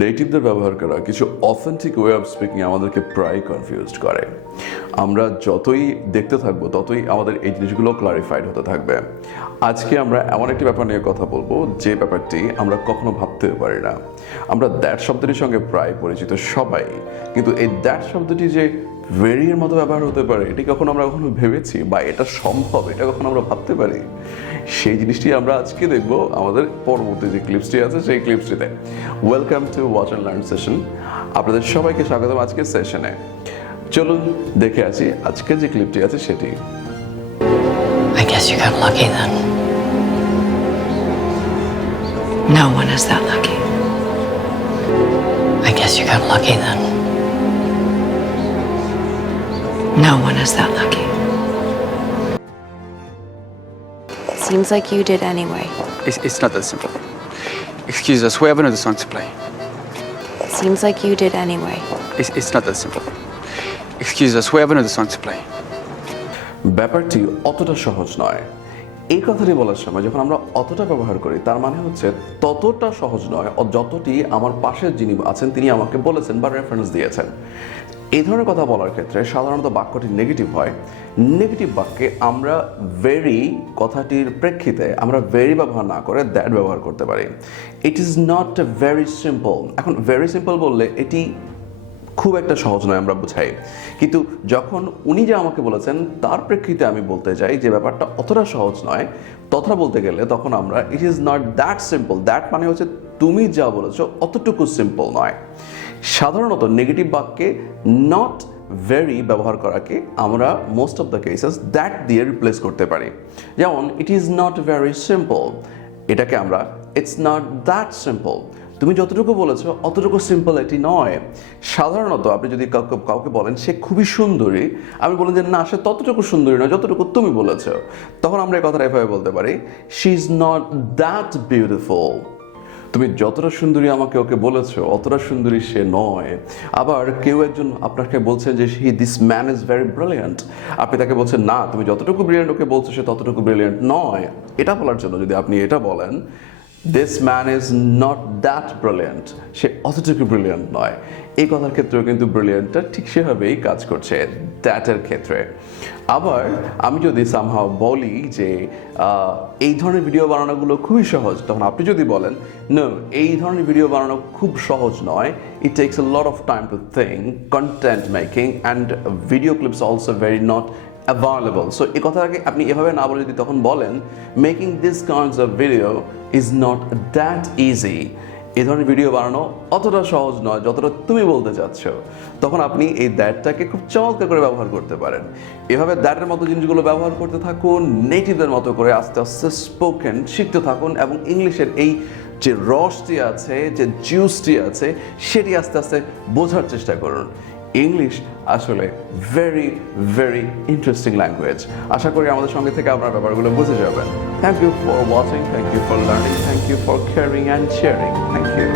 নেটিভদের ব্যবহার করা কিছু অথেন্টিক ওয়ে অফ স্পিকিং আমাদেরকে প্রায় কনফিউজড করে। আমরা যতই দেখতে থাকবো ততই আমাদের এই জিনিসগুলো ক্লারিফাইড হতে থাকবে। আজকে আমরা এমন একটি ব্যাপার নিয়ে কথা বলবো যে ব্যাপারটি আমরা কখনো ভাবতেও পারি না। আমরা দ্যাট শব্দটির সঙ্গে প্রায় পরিচিত সবাই, কিন্তু এই দ্যাট শব্দটি যে ভেরিয়ের মতো ব্যবহার হতে পারে এটি কখনো আমরা কখনো ভেবেছি, বা এটা সম্ভব এটা কখনো আমরা ভাবতে পারি? সেই জিনিসটি আমরা আজকে দেখবো আমাদের পরবর্তী যে ক্লিপসটি আছে সেই ক্লিপসটিতে। Welcome to watch and learn session. আপনাদের সবাইকে স্বাগতম আজকের সেশনে। চলুন দেখে আসি আজকের যে ক্লিপটি আছে সেটি। I guess you got lucky then. No one is that lucky. I guess you got lucky then. No one is that lucky. Seems like you did anyway. It's not that simple. Excuse us, we have another song to play. Seems like you did anyway. It's not that simple. Excuse us, we have another song to play. ব্যাপারটি অতটা সহজ নয়। এই কথাটি বলার সময় যখন আমরা অতটা ব্যবহার করি তার মানে হচ্ছে ততটা সহজ নয় যতটি আমার পাশের যিনি আছেন তিনি আমাকে বলেছেন বা রেফারেন্স দিয়েছেন। এই ধরনের কথা বলার ক্ষেত্রে সাধারণত বাক্যটি নেগেটিভ হয়। নেগেটিভ বাক্যে আমরা ভেরি কথাটির প্রেক্ষিতে আমরা ভেরি ব্যবহার না করে দ্যাট ব্যবহার করতে পারি। It is not very simple. এখন ভেরি সিম্পল বললে এটি খুব একটা সহজ নয় আমরা বুঝাই, কিন্তু যখন উনি যে আমাকে বলেছেন তার প্রেক্ষিতে আমি বলতে চাই যে ব্যাপারটা অতটা সহজ নয়, তথা বলতে গেলে তখন আমরা it is not that simple. That মানে হচ্ছে তুমি যা বলেছো অতটুকু সিম্পল নয়। সাধারণত নেগেটিভ বাক্যে নট ভেরি ব্যবহার করাকে আমরা most of the cases that দিয়ে রিপ্লেস করতে পারি। যেমন it is not very simple, এটাকে আমরা ইটস নট দ্যাট সিম্পল। তুমি যতটুকু বলেছো অতটুকু সিম্পল এটি নয়। সাধারণত আপনি যদি কাউকে বলেন সে খুবই সুন্দরী, আমি বলেন যে না সে ততটুকু সুন্দরী নয় যতটুকু তুমি বলেছো, তখন আমরা এই কথাটা এভাবে বলতে পারি she is not that beautiful. তুমি যতটা সুন্দরী আমাকে ওকে বলেছো অতটা সুন্দরী সে নয়। আবার কেউ একজন আপনাকে বলছেন যে this man is very brilliant, আপনি তাকে বলছেন না তুমি যতটুকু ব্রিলিয়ান্ট ওকে বলছো সে ততটুকু ব্রিলিয়ান্ট নয়। এটা বলার জন্য যদি আপনি এটা বলেন this man is not that brilliant, সে অতটুকু ব্রিলিয়ান্ট নয়, এই কথার ক্ষেত্রেও কিন্তু ব্রিলিয়ান্টটা ঠিক সেভাবেই কাজ করছে দ্যাটের ক্ষেত্রে। আবার আমি যদি সামহাও বলি যে এই ধরনের ভিডিও বানানোগুলো খুবই সহজ, তখন আপনি যদি বলেন নো এই ধরনের ভিডিও বানানো খুব সহজ নয়, it takes a lot of time to think, content making and video clips also very not available. So এই কথাটাকে আপনি এভাবে না বলে যদি তখন বলেন making this kinds of video is not that easy, এই ধরনের ভিডিও বানানো অতটা সহজ নয় যতটা তুমি বলতে চাচ্ছ, তখন আপনি এই দ্যাটটাকে খুব চমৎকার করে ব্যবহার করতে পারেন। এভাবে দ্যাটের মতো জিনিসগুলো ব্যবহার করতে থাকুন, নেটিভদের মতো করে আস্তে আস্তে স্পোকেন শিখতে থাকুন, এবং ইংলিশের এই যে রসটি আছে যে জুসটি আছে সেটি আস্তে আস্তে বোঝার চেষ্টা করুন। ইংলিশ আসলে ভেরি ভেরি ইন্টারেস্টিং ল্যাঙ্গুয়েজ। আশা করি আমাদের সঙ্গে থেকে আপনার ব্যাপারগুলো বুঝে যাবেন। Thank you for watching, thank you for learning, thank you for caring and sharing, thank you.